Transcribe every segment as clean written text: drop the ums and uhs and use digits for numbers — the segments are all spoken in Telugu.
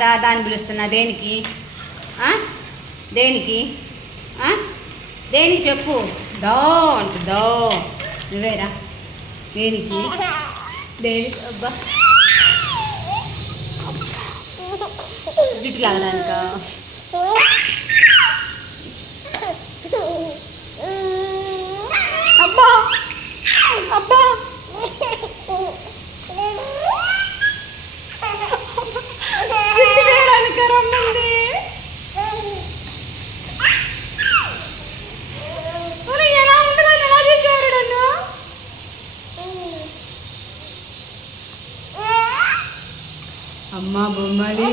దాన్ని పిలుస్తున్నా దేనికి? దేనికి దేనికి చెప్పు. దో అంటు దో నువ్వేరా. దేనికి దేనికి? అబ్బా జుట్టు లాగడానిక? అబ్బా అబ్బా అమ్మా బొమ్మలి,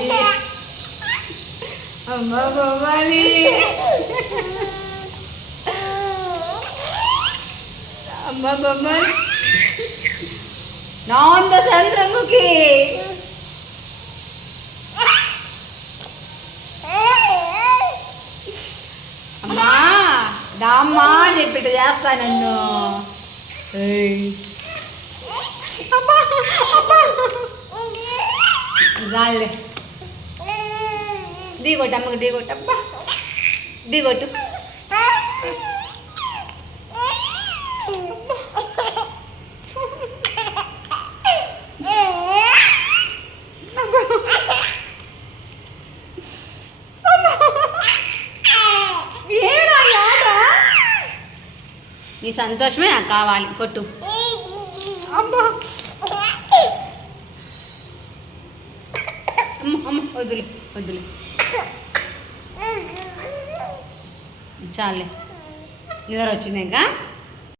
అమ్మా బొమ్మలి, అమ్మ బొమ్మలి నాంద చంద్రముఖి. అమ్మా దామ్మా అని చెప్పిట చేస్తా నన్ను. రాలే దిగొట్టు అమ్మకి దిగొట్టు. అబ్బా దిగొట్టు. నీ సంతోషమే నాకు కావాలి. కొట్టు. అమ్మా అమ్మ వద్దులే వద్దులే చాలే నిద్ర వచ్చింది ఇంకా.